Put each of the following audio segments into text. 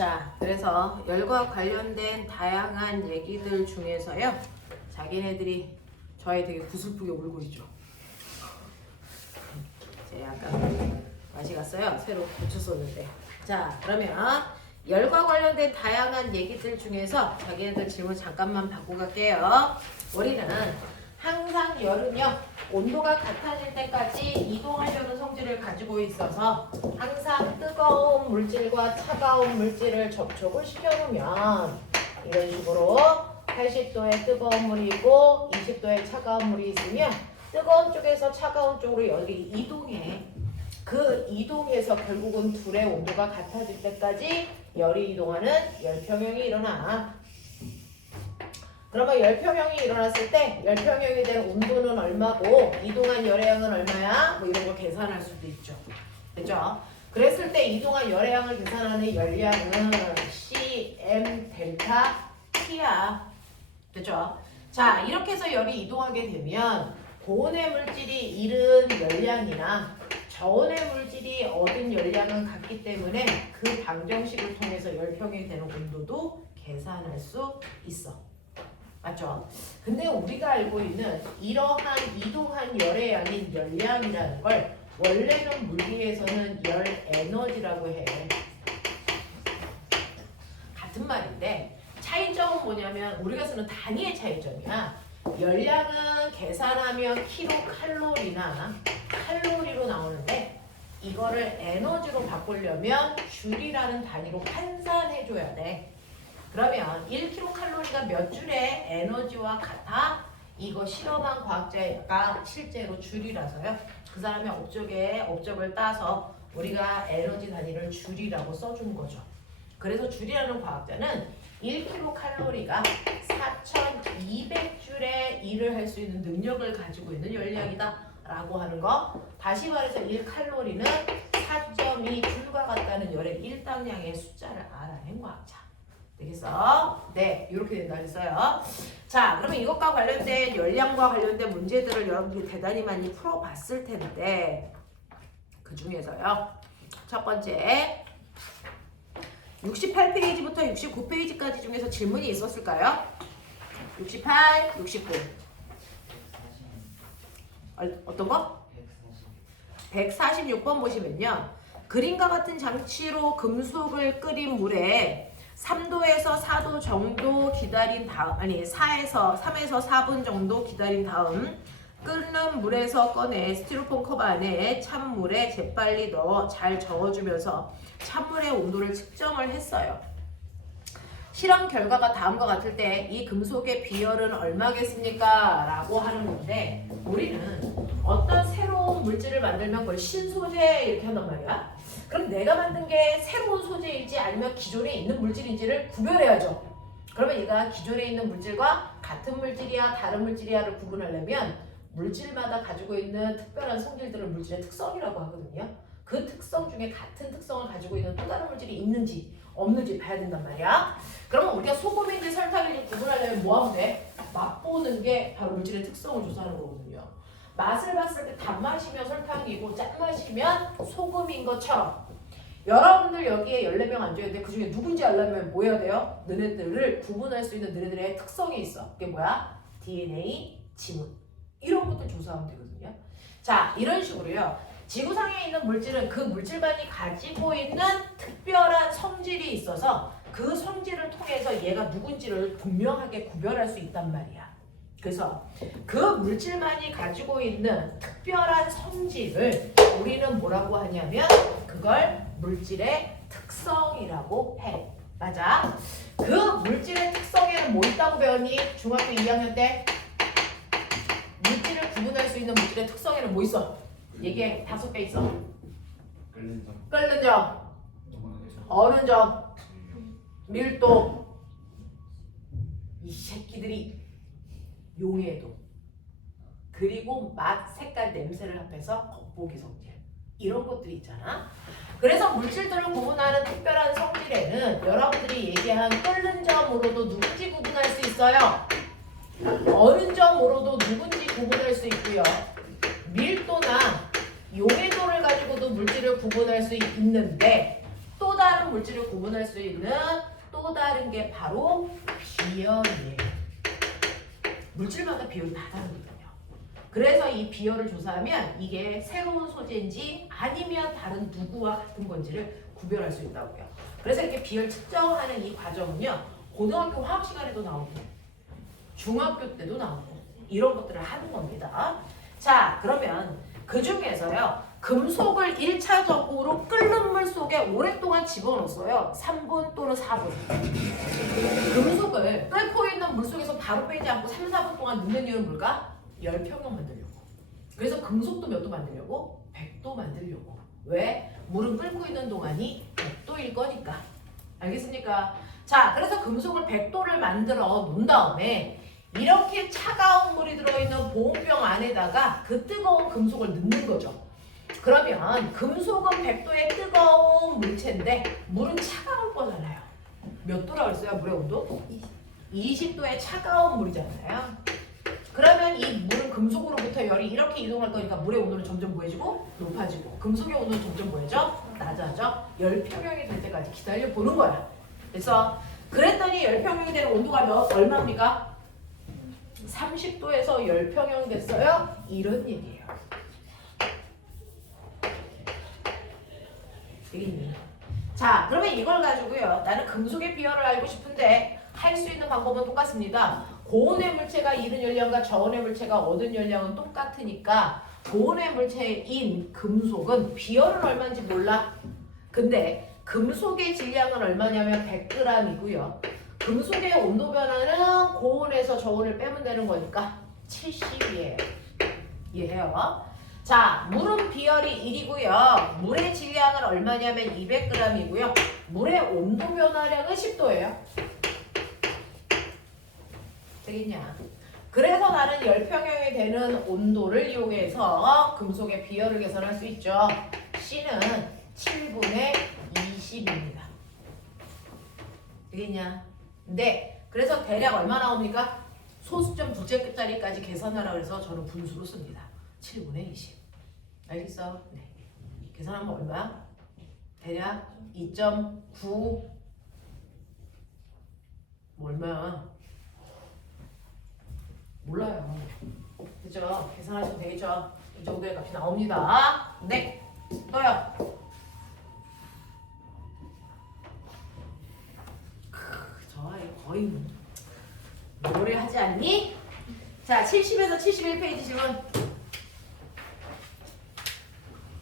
자, 그래서 열과 관련된 다양한 얘기들 중에서요. 자기네들이 저희 되게 구슬프게 울고 있죠. 제가 약간 맛이 갔어요. 새로 고쳤었는데. 자, 그러면 열과 관련된 다양한 얘기들 중에서 자기네들 질문 잠깐만 받고 갈게요. 우리는 항상 열은요. 온도가 같아질 때까지 이동하려는 성질을 가지고 있어서 항상 뜨거운 물질과 차가운 물질을 접촉을 시켜놓으면 이런 식으로 80도의 뜨거운 물이 있고 20도의 차가운 물이 있으면 뜨거운 쪽에서 차가운 쪽으로 열이 이동해. 그 이동해서 결국은 둘의 온도가 같아질 때까지 열이 이동하는 열평형이 일어나. 그러면 열평형이 일어났을 때 열평형이 된 온도는 얼마고 이동한 열의 양은 얼마야? 뭐 이런 거 계산할 수도 있죠. 그죠? 그랬을 때 이동한 열의 양을 계산하는 열량은 CM 델타 T야. 그죠? 자, 이렇게 해서 열이 이동하게 되면 고온의 물질이 잃은 열량이나 저온의 물질이 얻은 열량은 같기 때문에 그 방정식을 통해서 열평이 되는 온도도 계산할 수 있어. 맞죠? 근데 우리가 알고 있는 이러한 이동한 열의 양인 열량이라는 걸 원래는 물리에서는 열 에너지라고 해. 같은 말인데 차이점은 뭐냐면 우리가 쓰는 단위의 차이점이야. 열량은 계산하면 킬로칼로리나 칼로리로 나오는데 이거를 에너지로 바꾸려면 줄이라는 단위로 환산해줘야 돼. 그러면 1kcal가 몇 줄의 에너지와 같아? 이거 실험한 과학자가 실제로 줄이라서요. 그 사람의 업적을 따서 우리가 에너지 단위를 줄이라고 써준 거죠. 그래서 줄이라는 과학자는 1kcal가 4200줄의 일을 할 수 있는 능력을 가지고 있는 열량이다 라고 하는 거. 다시 말해서 1칼로리는 4.2줄과 같다는 열의 일당량의 숫자를 알아낸 과학자. 되겠어? 네, 이렇게 된다 했어요. 자, 그러면 이것과 관련된 열량과 관련된 문제들을 여러분들이 대단히 많이 풀어봤을 텐데 그 중에서요. 첫 번째 68페이지부터 69페이지까지 중에서 질문이 있었을까요? 68, 69 어떤 거? 146번 보시면요. 그림과 같은 장치로 금속을 끓인 물에 3도에서 4도 정도 기다린 다음, 3에서 4분 정도 기다린 다음 끓는 물에서 꺼내 스티로폼 컵 안에 찬물에 재빨리 넣어 잘 저어주면서 찬물의 온도를 측정을 했어요. 실험 결과가 다음과 같을 때 이 금속의 비열은 얼마겠습니까? 라고 하는 건데 우리는 어떤 새로운 물질을 만들면 그걸 신소재 이렇게 한단 말이야. 그럼 내가 만든 게 새로운 소재일지 아니면 기존에 있는 물질인지를 구별해야죠. 그러면 얘가 기존에 있는 물질과 같은 물질이야 다른 물질이야를 구분하려면 물질마다 가지고 있는 특별한 성질들을 물질의 특성이라고 하거든요. 그 특성 중에 같은 특성을 가지고 있는 또 다른 물질이 있는지 없는지 봐야 된단 말이야. 그러면 우리가 소금인지 설탕인지 구분하려면 뭐 하면 돼? 맛보는 게 바로 물질의 특성을 조사하는 거거든요. 맛을 봤을 때 단맛이면 설탕이고 짠맛이면 소금인 것처럼 여러분들 여기에 14명 앉아있는데 그 중에 누군지 알려면 뭐 해야 돼요? 너네들을 구분할 수 있는 너네들의 특성이 있어. 그게 뭐야? DNA, 지문 이런 것들 조사하면 되거든요. 자, 이런 식으로요. 지구상에 있는 물질은 그 물질만이 가지고 있는 특별한 성질이 있어서 그 성질을 통해서 얘가 누군지를 분명하게 구별할 수 있단 말이야. 그래서 그 물질만이 가지고 있는 특별한 성질을 우리는 뭐라고 하냐면 그걸 물질의 특성이라고 해. 맞아? 그 물질의 특성에는 뭐 있다고 배웠니? 중학교 2학년 때 물질을 구분할 수 있는 물질의 특성에는 뭐 있어? 얘기해. 5개 있어. 끓는 점, 어는 점, 밀도. 이 새끼들이 용해도 그리고 맛, 색깔, 냄새를 합해서 겉보기 성질 이런 것들이 있잖아. 그래서 물질들을 구분하는 특별한 성질에는 여러분들이 얘기한 끓는 점으로도 누군지 구분할 수 있어요. 어는 점으로도 누군지 구분할 수 있고요. 밀도나 용해도를 가지고도 물질을 구분할 수 있는데 또 다른 한 물질을 구분할 수 있는 또 다른 게 바로 비열이에요. 물질마다 비율이 다 다르거든요. 그래서 이 비열을 조사하면 이게 새로운 소재인지 아니면 다른 누구와 같은 건지를 구별할 수 있다고요. 그래서 이렇게 비열 측정하는 이 과정은요. 고등학교 화학 시간에도 나오고 중학교 때도 나오고 이런 것들을 하는 겁니다. 자, 그러면 그 중에서요. 금속을 1차적으로 끓는 물 속에 오랫동안 집어넣었어요. 3분 또는 4분. 금속을 끓고 있는 물 속에서 바로 빼지 않고 3, 4분 동안 넣는 이유는 뭘까? 열평형 만들려고. 그래서 금속도 몇 도 만들려고? 100도 만들려고. 왜? 물은 끓고 있는 동안이 100도일 거니까. 알겠습니까? 자, 그래서 금속을 100도를 만들어 놓은 다음에 이렇게 차가운 물이 들어있는 보온병 안에다가 그 뜨거운 금속을 넣는 거죠. 그러면 금속은 100도의 뜨거운 물체인데 물은 차가울 거잖아요. 몇 도라고 했어요? 물의 온도? 20도의 차가운 물이잖아요. 그러면 이 물은 금속으로부터 열이 이렇게 이동할 거니까 물의 온도는 점점 뭐해지고 높아지고 금속의 온도는 점점 뭐해져? 낮아져. 열평형이 될 때까지 기다려 보는 거야. 그래서 그랬더니 열평형이 되는 온도가 얼마입니까? 30도에서 열평형이 됐어요. 이런 얘기예요. 되겠니? 자, 그러면 이걸 가지고요. 나는 금속의 비열을 알고 싶은데 할 수 있는 방법은 똑같습니다. 고온의 물체가 잃은 열량과 저온의 물체가 얻은 열량은 똑같으니까 고온의 물체인 금속은 비열은 얼마인지 몰라. 근데 금속의 질량은 얼마냐면 100g이고요. 금속의 온도 변화는 고온에서 저온을 빼면 되는 거니까 70이에요. 이해해요? 자, 물은 비열이 1이고요. 물의 질량은 얼마냐면 200g이고요. 물의 온도 변화량은 10도예요. 되겠냐? 그래서 나는 열평형이 되는 온도를 이용해서 금속의 비열을 계산할 수 있죠. C는 7분의 20입니다. 되겠냐? 네. 그래서 대략 얼마 나옵니까? 소수점 둘째 끝자리까지 계산하라 그래서 저는 분수로 씁니다. 7분의 20. 알겠어? 네. 계산하면 얼마야? 대략 2.9 얼마야? 몰라요. 그죠? 계산하시면 되겠죠? 이 정도의 값이 나옵니다. 네. 또요. 저 거의 노래하지 않니? 자, 70에서 71페이지 질문.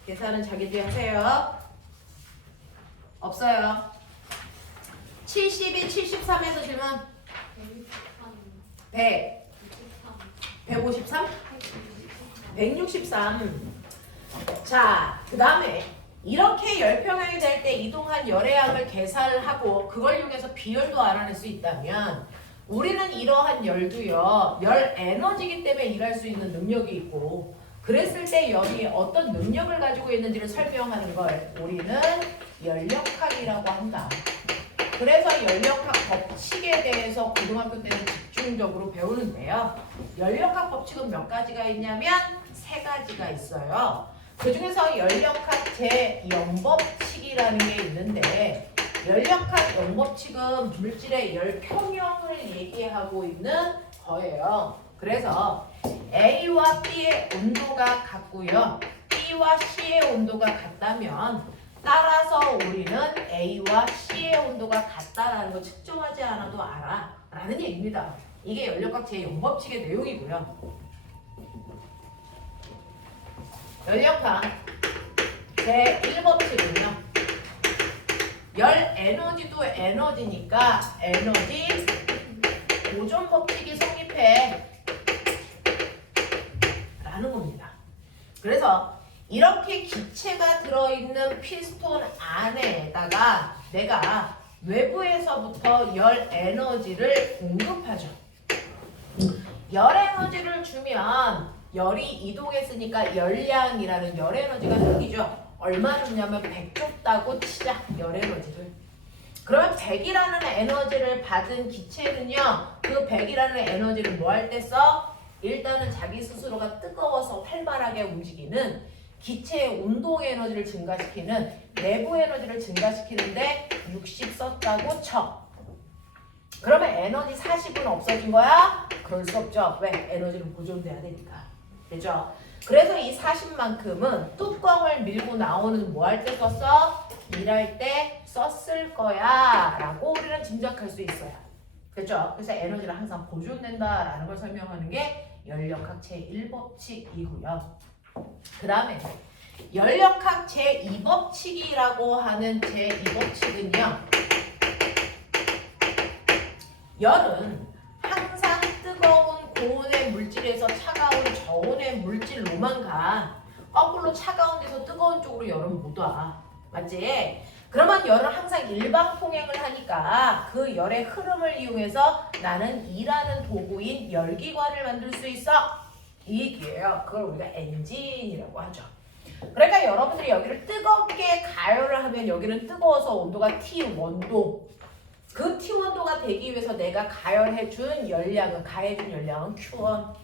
계산은 자기들이 하세요. 없어요. 72, 73에서 질문. 100. 153? 163. 자, 그 다음에 이렇게 열평형이 될 때 이동한 열의 양을 계산을 하고 그걸 이용해서 비열도 알아낼 수 있다면 우리는 이러한 열도요. 열 에너지이기 때문에 일할 수 있는 능력이 있고 그랬을 때 열이 어떤 능력을 가지고 있는지를 설명하는 걸 우리는 열역학이라고 한다. 그래서 열역학 법칙에 대해서 고등학교 때는 집중적으로 배우는데요. 열역학 법칙은 몇 가지가 있냐면 3가지가 있어요. 그 중에서 열역학 제0법칙이라는 게 있는데 열역학 0법칙은 물질의 열평형을 얘기하고 있는 거예요. 그래서 A와 B의 온도가 같고요. B와 C의 온도가 같다면 따라서 우리는 A와 C의 온도가 같다라는 걸 측정하지 않아도 알아 라는 얘기입니다. 이게 열역학 제0법칙의 내용이고요. 열역학 제1법칙은요. 열 에너지도 에너지니까 에너지 보존 법칙이 성립해 라는 겁니다. 그래서 이렇게 기체가 들어있는 피스톤 안에다가 내가 외부에서부터 열 에너지를 공급하죠. 열 에너지를 주면 열이 이동했으니까 열량이라는 열 에너지가 생기죠. 얼마 줬냐면 100 줬다고 치자. 열 에너지를. 그러면 100이라는 에너지를 받은 기체는요. 그 100이라는 에너지를 뭐 할 때 써? 일단은 자기 스스로가 뜨거워서 활발하게 움직이는 기체의 운동 에너지를 증가시키는 내부 에너지를 증가시키는데 60 썼다고 쳐. 그러면 에너지 40은 없어진 거야? 그럴 수 없죠. 왜? 에너지는 보존돼야 되니까. 그죠? 그래서 이 40만큼은 뚜껑을 밀고 나오는 뭐 할 때 썼어? 일할 때 썼을 거야 라고 우리는 짐작할 수 있어요. 그죠? 그래서 에너지를 항상 보존된다라는 걸 설명하는 게 연력학 제1법칙이고요. 그 다음에 연력학 제2법칙이라고 하는 제2법칙은요. 열은 항상 뜨거운 고온의 물질에서 차가운 저온의 물질로만 가. 거꾸로 차가운 데서 뜨거운 쪽으로 열은 못 와. 맞지? 그러면 열은 항상 일방통행을 하니까 그 열의 흐름을 이용해서 나는 일하는 도구인 열기관을 만들 수 있어. 이 얘기예요. 그걸 우리가 엔진이라고 하죠. 그러니까 여러분들이 여기를 뜨겁게 가열을 하면 여기는 뜨거워서 온도가 T1도. 그 T1도가 되기 위해서 내가 가열해준 열량은 Q1.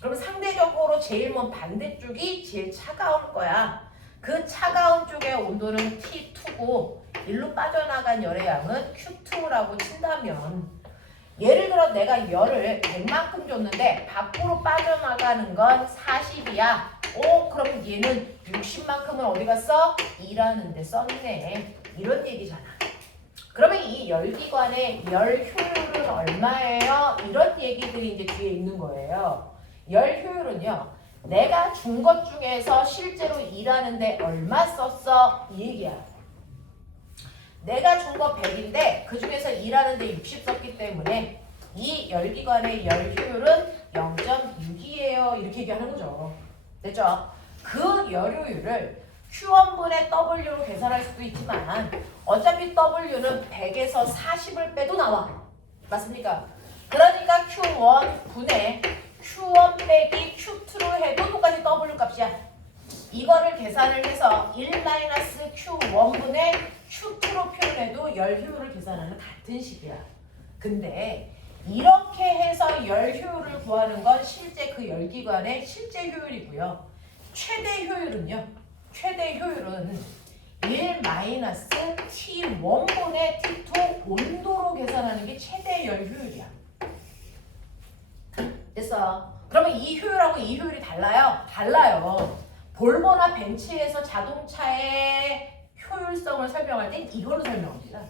그럼 상대적으로 제일 먼 반대쪽이 제일 차가울 거야. 그 차가운 쪽의 온도는 T2고 일로 빠져나간 열의 양은 Q2라고 친다면 예를 들어 내가 열을 100만큼 줬는데 밖으로 빠져나가는 건 40이야. 그럼 얘는 60만큼은 어디 갔어? 일하는 데 썼네. 이런 얘기잖아. 그러면 이 열기관의 열 효율은 얼마예요? 이런 얘기들이 이제 뒤에 있는 거예요. 열 효율은요. 내가 준 것 중에서 실제로 일하는데 얼마 썼어? 이 얘기야. 내가 준 거 100인데 그 중에서 일하는데 60 썼기 때문에 이 열기관의 열 효율은 0.6이에요. 이렇게 얘기하는 거죠. 됐죠? 그 열 효율을 Q1분의 W로 계산할 수도 있지만 어차피 W는 100에서 40을 빼도 나와. 맞습니까? 그러니까 Q1분의 Q1 빼기 Q2로 해도 똑같이 W 값이야. 이거를 계산을 해서 1-Q1분의 Q2로 표현해도 열 효율을 계산하는 같은 식이야. 근데 이렇게 해서 열 효율을 구하는 건 실제 그 열기관의 실제 효율이고요. 최대 효율은 1-T1분의 T2 온도로 계산하는 게 최대 열 효율이야. 됐어. 그러면 이 효율하고 이 효율이 달라요? 달라요. 볼보나 벤츠에서 자동차의 효율성을 설명할 땐 이걸로 설명합니다.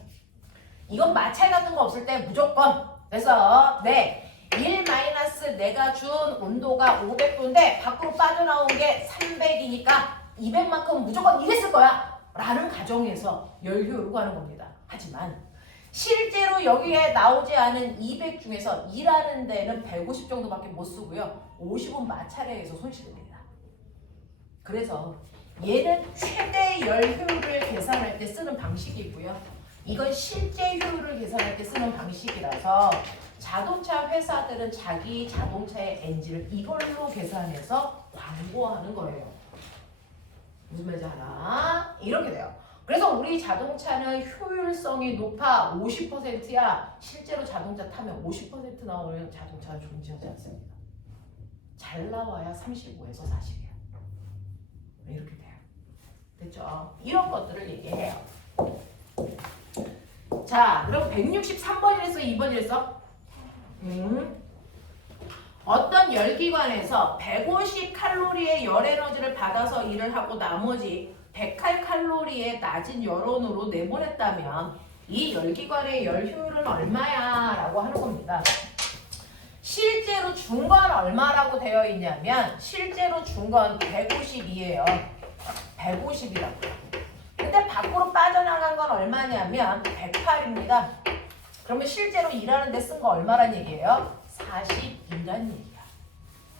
이건 마찰 같은 거 없을 때 무조건. 그래서 1 내가 준 온도가 500도인데 밖으로 빠져나온 게 300이니까 200만큼 무조건 이랬을 거야 라는 가정에서 열 효율을 구하는 겁니다. 하지만 실제로 여기에 나오지 않은 200 중에서 일하는 데는 150 정도밖에 못 쓰고요. 50은 마찰에 의해서 손실됩니다. 그래서 얘는 최대 열 효율을 계산할 때 쓰는 방식이고요. 이건 실제 효율을 계산할 때 쓰는 방식이라서 자동차 회사들은 자기 자동차의 엔진을 이걸로 계산해서 광고하는 거예요. 무슨 말인지 알아? 이렇게 돼요. 그래서 우리 자동차는 효율성이 높아 50%야. 실제로 자동차 타면 50% 나오는 자동차는 존재하지 않습니다. 잘 나와야 35에서 40이야. 이렇게 돼요. 됐죠? 이런 것들을 얘기해요. 자, 그럼 163번이랬어? 2번이랬어? 어떤 열기관에서 150칼로리의 열에너지를 받아서 일을 하고 나머지 100칼로리의 낮은 열온으로 내보냈다면 이 열기관의 열 효율은 얼마야? 라고 하는 겁니다. 실제로 준 건 얼마라고 되어 있냐면 실제로 준 건 150이에요. 150이라고요. 근데 밖으로 빠져나간 건 얼마냐면 108입니다. 그러면 실제로 일하는 데 쓴 거 얼마란 얘기예요? 42란 얘기야.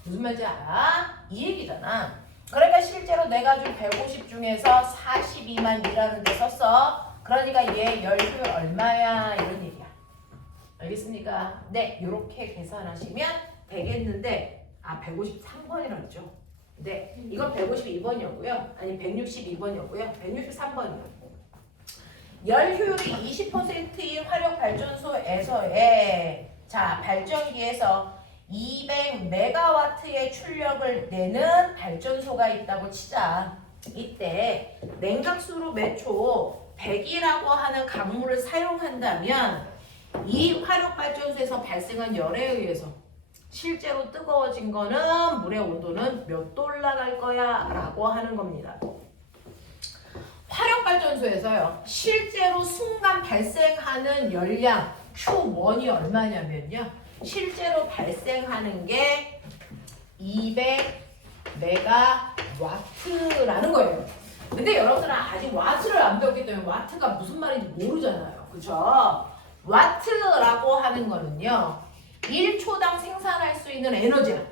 무슨 말인지 알아? 이 얘기잖아. 그러니까 실제로 내가 준 150 중에서 42만 일하는 데 썼어. 그러니까 얘 열 효율 얼마야? 이런 얘기야. 알겠습니까? 네, 이렇게 계산하시면 되겠는데 153번이라고 했죠. 네, 이건 152번이었고요. 아니 162번이었고요. 163번이요. 열 효율이 20%인 화력발전소에서의 발전기에서 200메가와트의 출력을 내는 발전소가 있다고 치자. 이때 냉각수로 매초 100이라고 하는 강물을 사용한다면 이 화력발전소에서 발생한 열에 의해서 실제로 뜨거워진 거는 물의 온도는 몇 도 올라갈 거야 라고 하는 겁니다. 화력발전소에서요 실제로 순간 발생하는 열량 Q1이 얼마냐면요 실제로 발생하는 게 200메가와트라는 거예요. 근데 여러분들은 아직 와트를 안 배웠기 때문에 와트가 무슨 말인지 모르잖아요. 그죠? 와트라고 하는 거는요 1초당 생산할 수 있는 에너지야.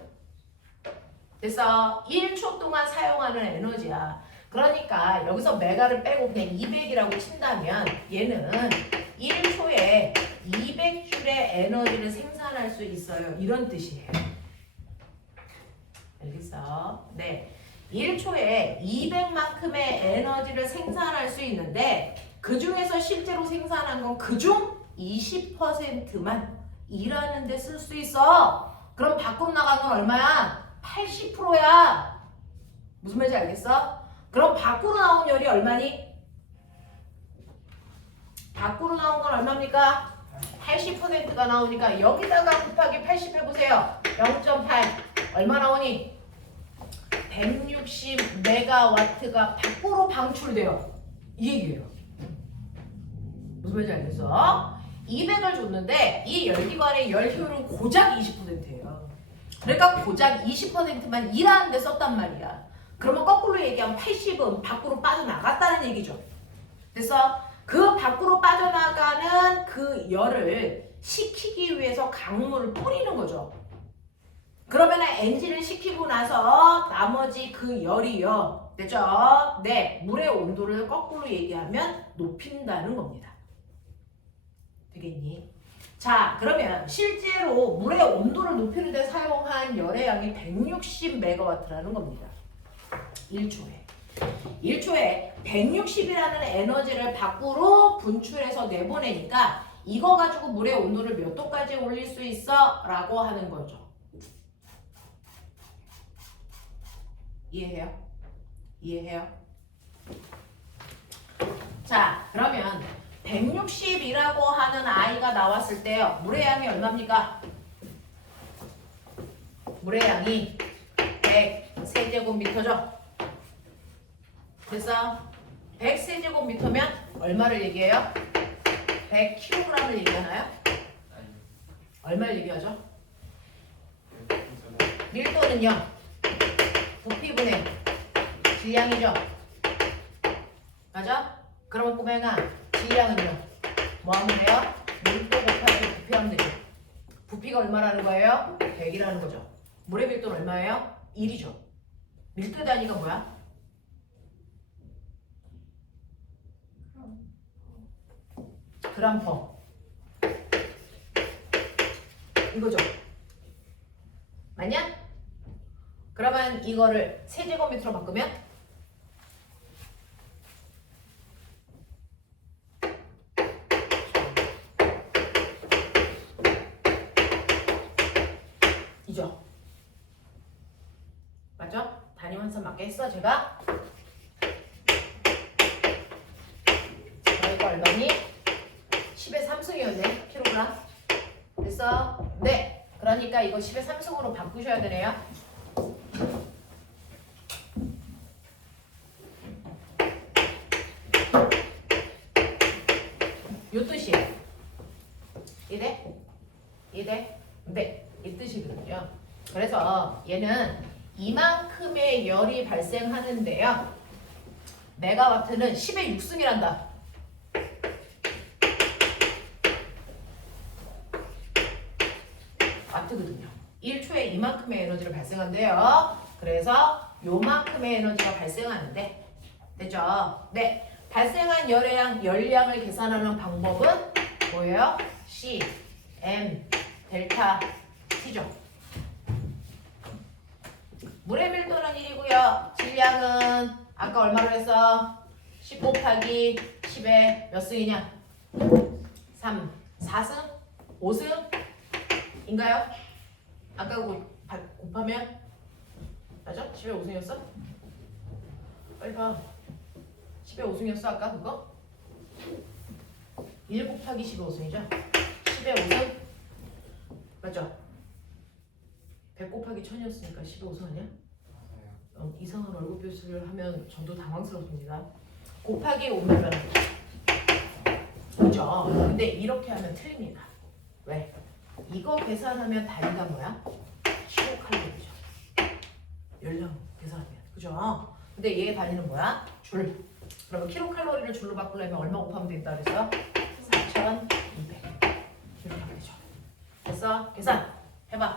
그래서 1초 동안 사용하는 에너지야. 그러니까 여기서 메가를 빼고 그냥 200이라고 친다면 얘는 1초에 200줄의 에너지를 생산할 수 있어요. 이런 뜻이에요. 알겠어? 네. 1초에 200만큼의 에너지를 생산할 수 있는데 그 중에서 실제로 생산한 건 그중 20%만 일하는 데 쓸 수 있어. 그럼 밖으로 나간 건 얼마야? 80%야. 무슨 말인지 알겠어? 그럼 밖으로 나온 열이 얼마니? 밖으로 나온 건 얼마입니까? 80%가 나오니까 여기다가 곱하기 80 해보세요. 0.8 얼마 나오니? 160메가와트가 밖으로 방출돼요. 이 얘기예요. 무슨 말인지 알겠어? 200을 줬는데 이 열기관의 열 효율은 고작 20%예요. 그러니까 고작 20%만 일하는 데 썼단 말이야. 그러면 거꾸로 얘기하면 80은 밖으로 빠져나갔다는 얘기죠. 그래서 그 밖으로 빠져나가는 그 열을 식히기 위해서 강물을 뿌리는 거죠. 그러면 엔진을 식히고 나서 나머지 그 열이요. 됐죠? 네, 물의 온도를 거꾸로 얘기하면 높인다는 겁니다. 되겠니? 자, 그러면 실제로 물의 온도를 높이는 데 사용한 열의 양이 160메가와트라는 겁니다. 1초에 160이라는 에너지를 밖으로 분출해서 내보내니까 이거 가지고 물의 온도를 몇 도까지 올릴 수 있어? 라고 하는 거죠. 이해해요? 이해해요? 자, 그러면 160이라고 하는 아이가 나왔을 때요. 물의 양이 얼마입니까? 물의 양이 100세제곱미터죠. 그래서 100세제곱미터면 얼마를 얘기해요? 100kg을 얘기하나요? 얼마를 얘기하죠? 밀도는요. 부피분의 질량이죠. 맞아? 그러면 꼬맹아 질량은요. 뭐 하면 돼요? 밀도 곱하기 부피하면 되죠. 부피가 얼마라는 거예요? 100이라는 거죠. 물의 밀도는 얼마예요? 1이죠. 밀도 단위가 뭐야? 그램 퍼 이거죠. 맞냐? 그러면 이거를 세제곱미터로 바꾸면 이죠. 맞죠? 단위 환산 맞게 했어 제가. 이거 얼마니? 10의 3승이었네 킬로그램. 그래서 네 그러니까 이거 10의 3승으로 바꾸셔야 되네요. 요 뜻이 이래? 네, 이 뜻이거든요. 그래서 얘는 이만큼의 열이 발생하는데요. 메가와트는 10의 6승이란다. 와트거든요. 1초에 이만큼의 에너지를 발생한대요. 그래서 요만큼의 에너지가 발생하는데 됐죠? 네. 발생한 열량을 계산하는 방법은 뭐예요? C, M, 델타, T죠. 물의 밀도는 1이고요. 질량은 아까 얼마로 했어? 10 곱하기 10에 몇 승이냐? 3, 4승? 5승인가요? 아까 곱하면 맞아? 10에 5승이었어? 빨리 봐. 10에 5승이었어 아까 그거? 1 곱하기 10의 5승이죠? 10의 5승? 맞죠? 100 곱하기 1000이었으니까 10의 5승 아니야? 이상한 얼굴 표시를 하면 저도 당황스럽습니다. 곱하기 오면 그죠? 근데 이렇게 하면 틀립니다. 왜? 이거 계산하면 단위가 뭐야? 킬로칼로리죠. 열량 계산하면. 그죠? 근데 얘의 단위는 뭐야? 줄. 그러면 킬로칼로리를 줄로 바꾸려면 얼마 곱하면 된다 그랬어요? 4200. 이렇게 하면 되죠. 됐어? 계산 해봐.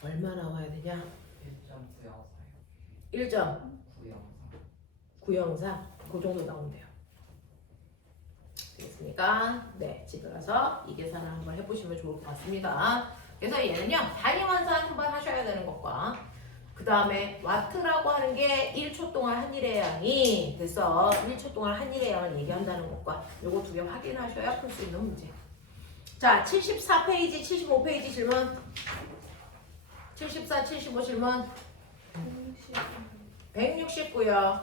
얼마 나와야 되냐? 1.904. 그 정도 나오면 돼요. 되겠습니까? 네, 집에 가서 이 계산을 한번 해보시면 좋을 것 같습니다. 그래서 얘는요, 단위 환산 한번 하셔야 되는 것과 그 다음에 와트라고 하는 게 1초 동안 한 일의 양이 그래서 1초 동안 한 일의 양을 얘기한다는 것과 요거 두 개 확인하셔야 풀 수 있는 문제. 자, 74페이지, 75페이지 질문. 74, 75 질문. 169요.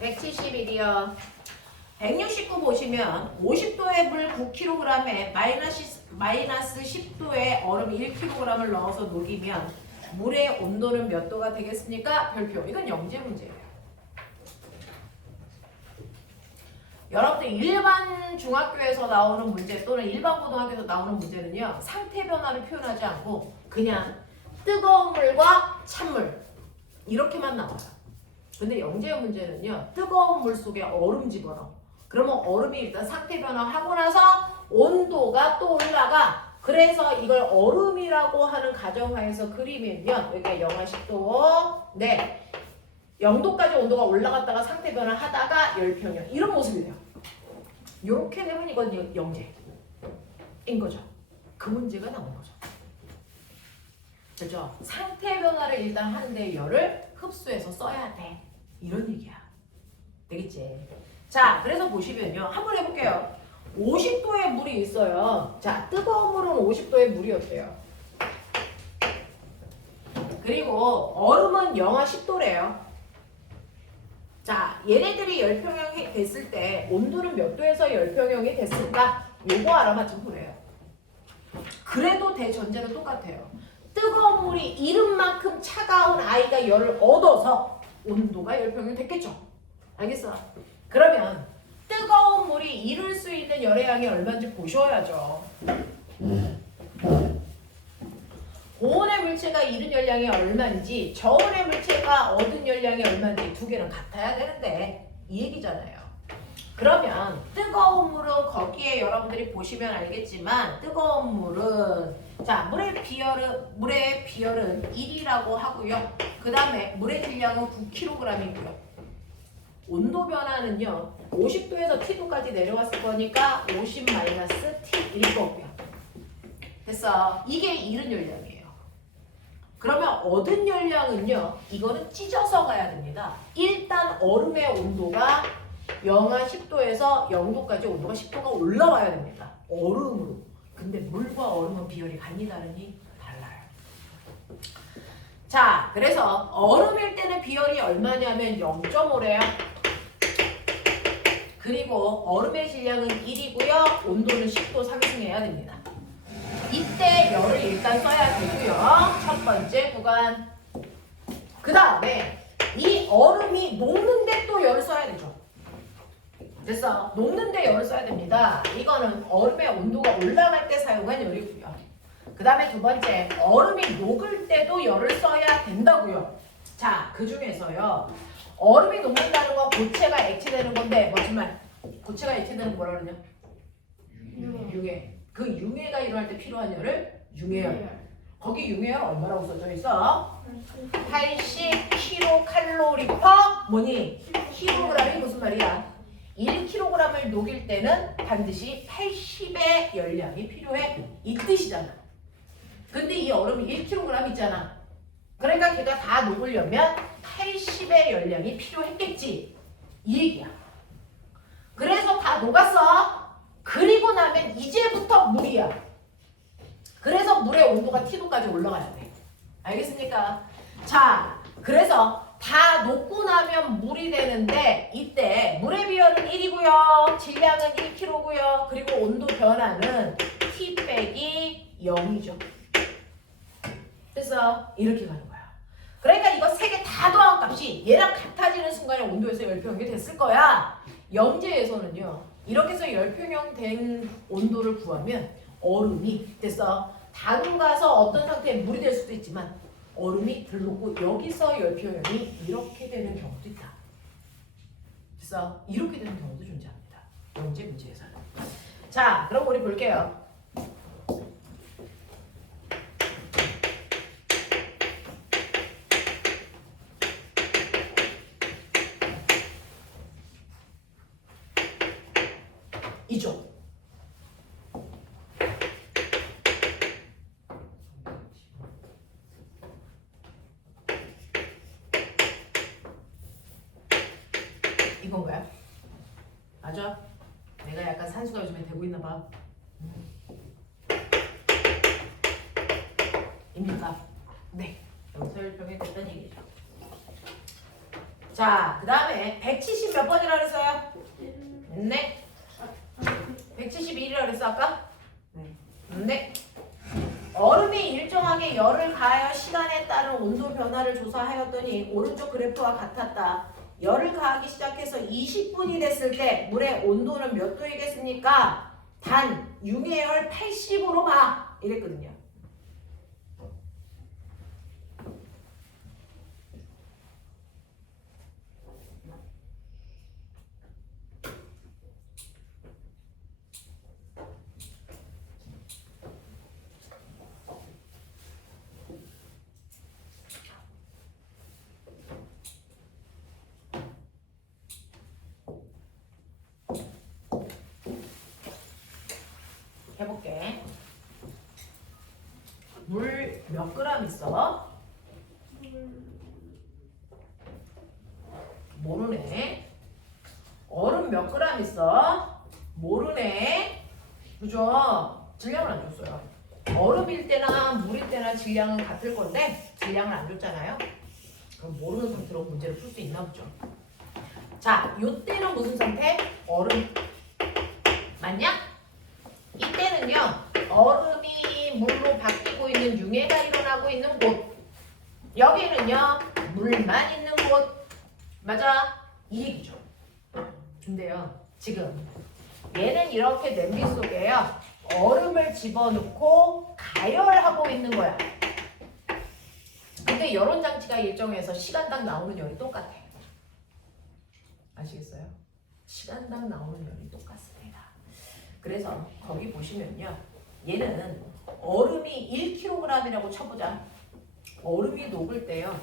171이요. 169 보시면 50도의 물 9kg에 마이너스 10도의 얼음 1kg을 넣어서 녹이면 물의 온도는 몇 도가 되겠습니까? 별표. 이건 영재 문제예요. 여러분들 일반 중학교에서 나오는 문제 또는 일반 고등학교에서 나오는 문제는요. 상태 변화를 표현하지 않고 그냥 뜨거운 물과 찬물 이렇게만 나와요. 근데 영재 문제는요. 뜨거운 물 속에 얼음 집어넣어. 그러면 얼음이 일단 상태 변화하고 나서 온도가 또 올라가. 그래서 이걸 얼음이라고 하는 가정하에서 그리면요. 여기가 영하 10도. 네. 0도까지 온도가 올라갔다가 상태 변화하다가 열평형. 이런 모습이 돼요. 이렇게 되면 이건 영재인 거죠. 그 문제가 나온 거죠. 그죠? 상태 변화를 일단 하는데 열을 흡수해서 써야 돼. 이런 얘기야. 되겠지? 자, 그래서 보시면요. 한번 해볼게요. 50도의 물이 있어요. 자, 뜨거운 물은 50도의 물이었대요. 그리고 얼음은 영하 10도래요. 자, 얘네들이 열평형이 됐을 때 온도는 몇 도에서 열평형이 됐을까? 요거 알아맞힌 거예요. 그래도 대전제는 똑같아요. 뜨거운 물이 이름만큼 차가운 아이가 열을 얻어서 온도가 열평형이 됐겠죠? 알겠어? 그러면 뜨거운 물이 이룰 수 있는 열의 양이 얼마인지 보셔야죠. 고온의 물체가 이룬 열량이 얼마인지 저온의 물체가 얻은 열량이 얼마인지 두 개는 같아야 되는데 이 얘기잖아요. 그러면 뜨거운 물은 거기에 여러분들이 보시면 알겠지만 뜨거운 물은 자 물의 비열은 1이라고 하고요. 그 다음에 물의 질량은 9kg이고요. 온도 변화는요. 50도에서 T도까지 내려왔을 거니까 50-T일 거고요. 됐어. 이게 이른 열량이에요. 그러면 얻은 열량은요. 이거는 찢어서 가야 됩니다. 일단 얼음의 온도가 영하 10도에서 0도까지 온도가 10도가 올라와야 됩니다. 얼음으로. 근데 물과 얼음은 비율이 같니 다르니? 달라요. 자, 그래서 얼음일 때는 비율이 얼마냐면 0.5래요. 그리고 얼음의 질량은 1이고요. 온도는 10도 상승해야 됩니다. 이때 열을 일단 써야 되고요. 첫 번째 구간. 그 다음에 이 얼음이 녹는데 또 열을 써야 되죠. 됐어. 녹는데 열을 써야 됩니다. 이거는 얼음의 온도가 올라갈 때 사용한 열이고요. 그 다음에 두 번째, 얼음이 녹을 때도 열을 써야 된다고요. 자, 그 중에서요. 얼음이 녹는다는 건 고체가 액체되는 건데 뭐지만 고체가 액체되는 뭐라 그러냐? 융해. 그 융해가 일어날 때 필요한 열을 융해열. 거기 융해열 얼마라고 써져 있어? 80kcal 뭐니? 킬로그램이 무슨 말이야? 1kg을 녹일 때는 반드시 80의 열량이 필요해. 이 뜻이잖아. 근데 이 얼음이 1kg 있잖아. 그러니까 걔가 다 녹으려면 80의 열량이 필요했겠지. 이 얘기야. 그래서 다 녹았어. 그리고 나면 이제부터 물이야. 그래서 물의 온도가 T도까지 올라가야 돼. 알겠습니까? 자, 그래서 다 녹고 나면 물이 되는데 이때 물의 비율은 1이고요. 질량은 1kg고요. 그리고 온도 변화는 T 빼기 0이죠. 그래서 이렇게 가는 거야. 그러니까 이거 세 개 다 더한 값이 얘랑 같아지는 순간에 온도에서 열평이 됐을 거야. 영재에서는요. 이렇게 해서 열평형 온도를 구하면 얼음이 됐어. 다 녹아서 어떤 상태에 물이 될 수도 있지만 얼음이 덜 녹고 여기서 열평형이 이렇게 되는 경우도 있다. 그래서 이렇게 되는 경우도 존재합니다. 영재 문제에서는. 자, 그럼 우리 볼게요. 이쪽. 이건가요? 맞아? 내가 약간 산수가 요즘에 되고 있나 봐. 입니까? 네. 여기서 열평이 됐다는 얘기죠. 자, 그 다음에 170 몇 번이라 그랬어요? 네. 171이라 그랬어 아까? 네. 얼음이 일정하게 열을 가하여 시간에 따른 온도 변화를 조사하였더니 오른쪽 그래프와 같았다. 열을 가하기 시작해서 20분이 됐을 때 물의 온도는 몇 도이겠습니까? 단 융해열 80으로 봐. 이랬거든요. 해볼게. 물 몇 그램 있어? 모르네. 얼음 몇 그램 있어? 모르네. 그죠? 질량을 안 줬어요. 얼음일 때나 물일 때나 질량은 같을 건데 질량을 안 줬잖아요. 그럼 모르는 상태로 문제를 풀 수 있나 보죠. 자, 요때는 무슨 상태? 얼음. 맞냐? 이때는요. 얼음이 물로 바뀌고 있는 융해가 일어나고 있는 곳. 여기는요. 물만 있는 곳. 맞아? 이 얘기죠. 근데요. 지금 얘는 이렇게 냄비 속에요. 얼음을 집어넣고 가열하고 있는 거야. 근데 이런 장치가 일정해서 시간당 나오는 열이 똑같아. 아시겠어요? 시간당 나오는 열이 똑같습니다. 그래서 거기 보시면요. 얘는 얼음이 1kg이라고 쳐보자. 얼음이 녹을 때요.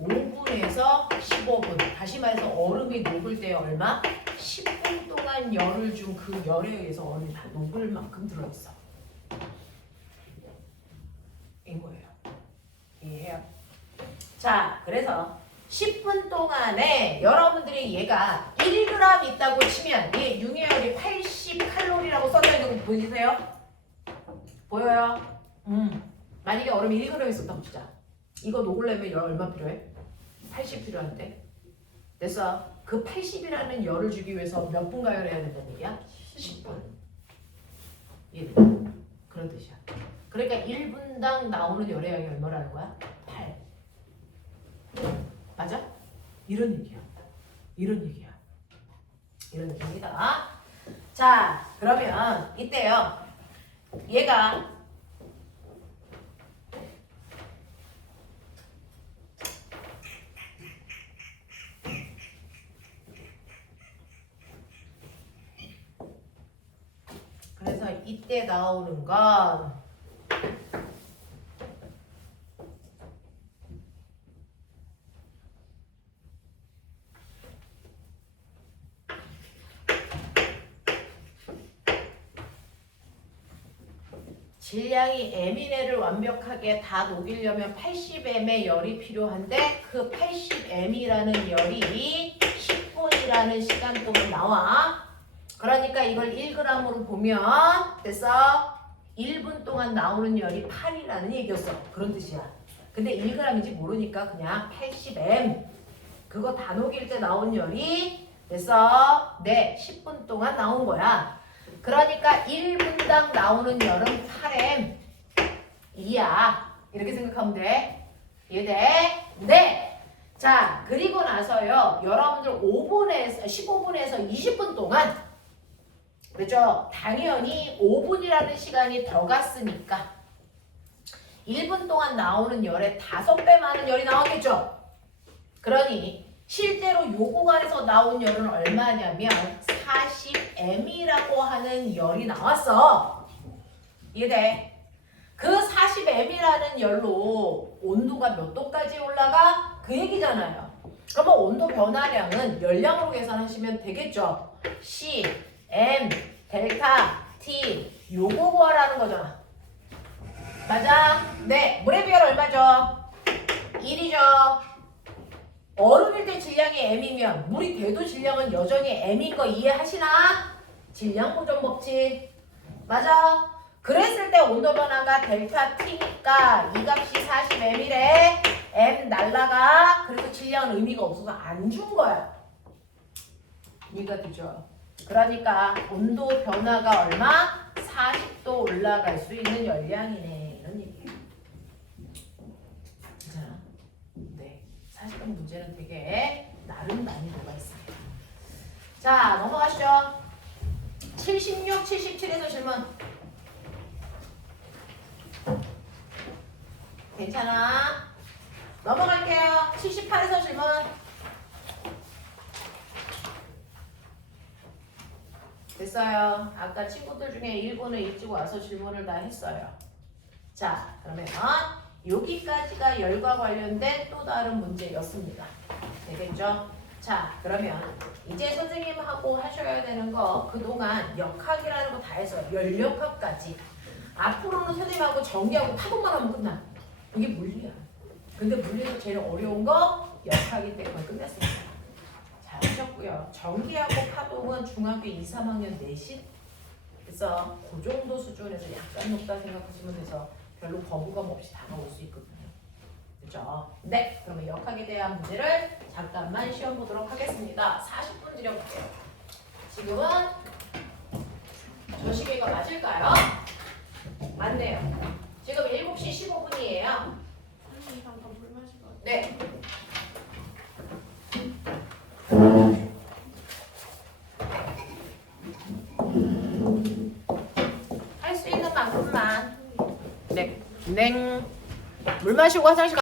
5분에서 15분. 다시 말해서 얼음이 녹을 때 얼마? 10분 동안 열을 준 그 열에 의해서 얼음이 다 녹을 만큼 들어있어. 이거예요. 이해해요? 자, 그래서 10분 동안에 여러분들이 얘가 1g 있다고 치면 얘 융해열이 80칼로리라고 써져 있는 거 보이세요? 보여요? 만약에 얼음이 1g 있었다고 치자. 이거 녹으려면 열 얼마 필요해? 80 필요한데. 됐어. 그 80이라는 열을 주기 위해서 몇 분 가열해야 된다는 얘기야? 10분. 이해돼? 그런 뜻이야. 그러니까 1분당 나오는 열의 양이 얼마라는 거야? 8. 맞아? 이런 얘기야. 이런 얘기야. 이런 얘기입니다. 자, 그러면 이때요. 얘가 그래서 이때 나오는 건 질량이 m이네를 완벽하게 다 녹이려면 80m의 열이 필요한데 그 80m이라는 열이 10분이라는 시간 동안 나와. 그러니까 이걸 1g으로 보면 됐어? 1분 동안 나오는 열이 8이라는 얘기였어. 그런 뜻이야. 근데 1g인지 모르니까 그냥 80m. 그거 다 녹일 때 나온 열이 됐어? 네, 10분 동안 나온 거야. 그러니까 1분당 나오는 열은 8m 이야. 이렇게 생각하면 돼. 이해돼? 네. 자, 그리고 나서요. 여러분들 15분에서 20분 동안 그렇죠? 당연히 5분이라는 시간이 더 갔으니까 1분 동안 나오는 열의 5배 많은 열이 나왔겠죠? 그러니 실제로 요 구간에서 나온 열은 얼마냐면 40m이라고 하는 열이 나왔어. 이해돼? 그 40m이라는 열로 온도가 몇 도까지 올라가? 그 얘기잖아요. 그러면 온도 변화량은 열량으로 계산하시면 되겠죠? C, M, 델타, T 요거 구하라는 거잖아. 맞아? 네. 물의 비율 얼마죠? 1이죠. 얼음일 때 질량이 M이면 물이 돼도 질량은 여전히 M인 거 이해하시나? 질량 보존 법칙. 맞아? 그랬을 때 온도 변화가 델타 T니까 이 값이 40M이래. M 날라가. 그래서 질량은 의미가 없어서 안 준 거야. 이해가 되죠? 그러니까 온도 변화가 얼마? 40도 올라갈 수 있는 열량이네. 이런 얘기예요. 괜찮아? 네. 사실은 문제는 되게 나름 난이도가 있습니다. 자, 넘어가시죠. 76, 77에서 질문. 괜찮아? 넘어갈게요. 78에서 질문. 됐어요. 아까 친구들 중에 일본에 일찍 와서 질문을 다 했어요. 자, 그러면 여기까지가 열과 관련된 또 다른 문제였습니다. 되겠죠? 자, 그러면 이제 선생님하고 하셔야 되는 거 그동안 역학이라는 거 다 해서 열역학까지 앞으로는 선생님하고 전기하고 파동만 하면 끝나. 이게 물리야. 근데 물리에서 제일 어려운 거 역학이 때문에 끝냈습니다. 잘하셨고요. 전기하고 파동은 중학교 2, 3학년 내신 그래서 그 정도 수준에서 약간 높다 생각하시면 돼서 별로 거부감 없이 다가올 수 있거든요. 그죠? 네, 그러면 역학에 대한 문제를 잠깐만 시험 보도록 하겠습니다. 40분 드려볼게요. 지금은 저 시계가 맞을까요? 맞네요. 지금 7시 15분이에요. 네. 할 수 있는 만큼만. 네. 물 마시고 화장실